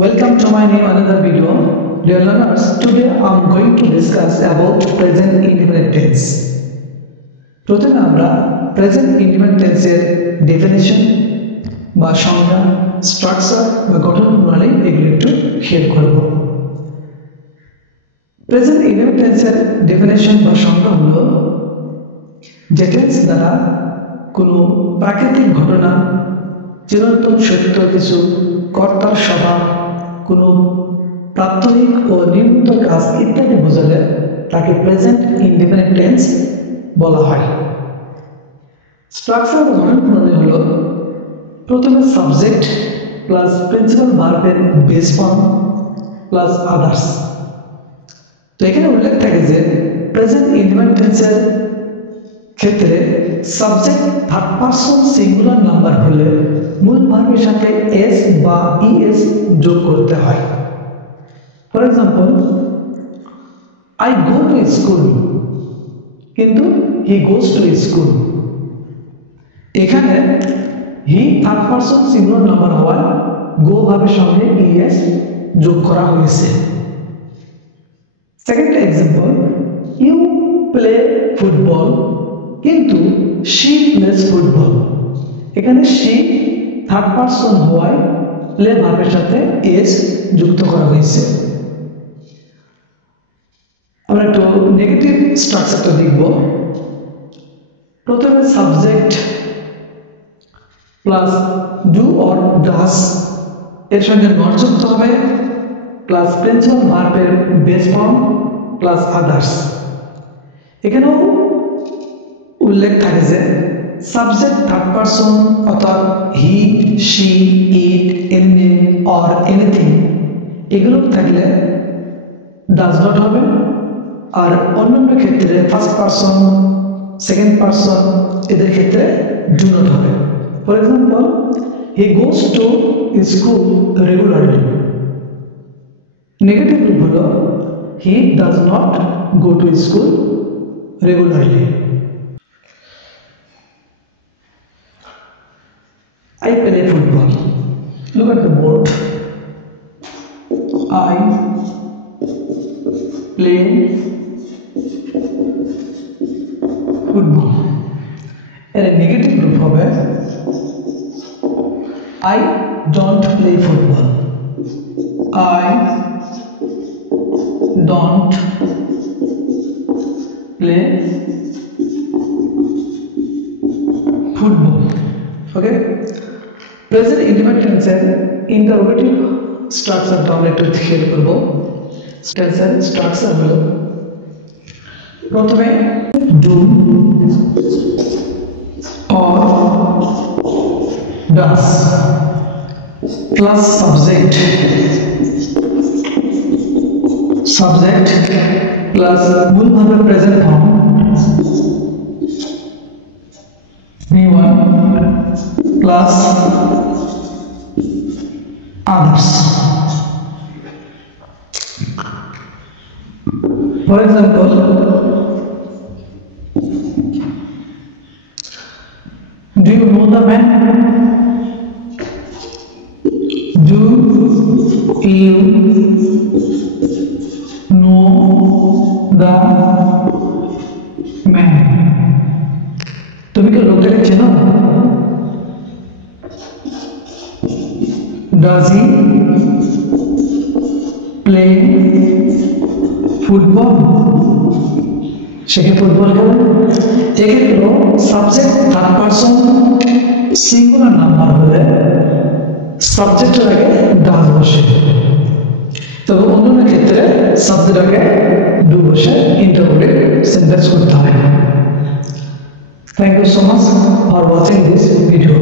Welcome to my new another video. Dear learners, today I am going to discuss about present indefinite tense. প্রথমে আমরা present indefinite tense এর definition বা সংজ্ঞা, structure বা গঠন প্রণালী এগুলো একটু শেয়ার করব। present indefinite tense এর definition বা সংজ্ঞা হলো যে টেন্স দ্বারা কোনো প্রাকৃতিক ঘটনা, চিরন্তন সত্য কিছু, কর্তার স্বভাব, কোনো প্রাত্যহিক ও নিয়মিত কাজ ইত্যাদি বোঝালে তাকে প্রেজেন্ট ইনডিফিনিট টেন্স বলা হয়। স্ট্রাকচার বা গঠন প্রণালী হলো প্রথমে সাবজেক্ট প্লাস প্রিন্সিপাল ভার্বের বেস ফর্ম প্লাস আদার্স। তো এখানে উল্লেখ থাকে যে প্রেজেন্ট ইনডিফিনিট টেন্সের ক্ষেত্রে subject third person singular number হলে মূল ভার্বের সাথে এস বা ইএস যোগ করতে হয়। For example, I go to school, কিন্তু হি গোজ টু স্কুল। এখানে he third person singular number হওয়ায় গো ভার্বের সঙ্গে ইএস যোগ করা হয়েছে। Second example, you play football, কিন্তু শি প্লেস ফুটবল। এখানে শি থার্ড পারসন হওয়ায় প্লে ভার্বের সাথে এস যুক্ত করা হয়েছে। আমরা একটু নেগেটিভ স্ট্রাকচারটা দেখব। প্রথমে subject plus do or does এর সঙ্গে নট যুক্ত হবে প্লাস প্রিন্সিপাল ভার্বের বেস ফর্ম প্লাস আদার্স। এখানেও উল্লেখ থাকে যে সাবজেক্ট থার্ড পারসন অর্থাৎ he, she, it, any or anything এগুলো থাকলে ডাজ নট হবে, আর অন্যান্য ক্ষেত্রে ফার্স্ট পারসন, সেকেন্ড পারসন এদের ক্ষেত্রে ডু নট হবে। For example, he goes to school regularly. Negative রূপ হলো he does not go to school regularly. I play football. Look at the board. I play football. এর নেগেটিভ রূপ হবে I don't play football. I don't play football. Okay? Present indefinite টেন্সের ইন্টারোগেটিভ স্ট্রাকচারটা আমরা একটু খেয়াল করব। টেন্সের স্ট্রাকচার হলো প্রথমে do or does plus subject plus মূল ভার্বের present form V1 plus others. For example, do you know the man? Do you know the man? তুমি কি লোকটাকে চেনো? Does he play football? সে কি ফুটবল খেলে? এক্ষেত্রে subject third person singular number হলে সাবজেক্টের আগে ডাজ বসে, তবে অন্যান্য ক্ষেত্রে সাবজেক্ট আগে ডু বসে ইন্টারোগেটিভ সেন্টেন্স করতে হয়। Thank you so much for watching this video.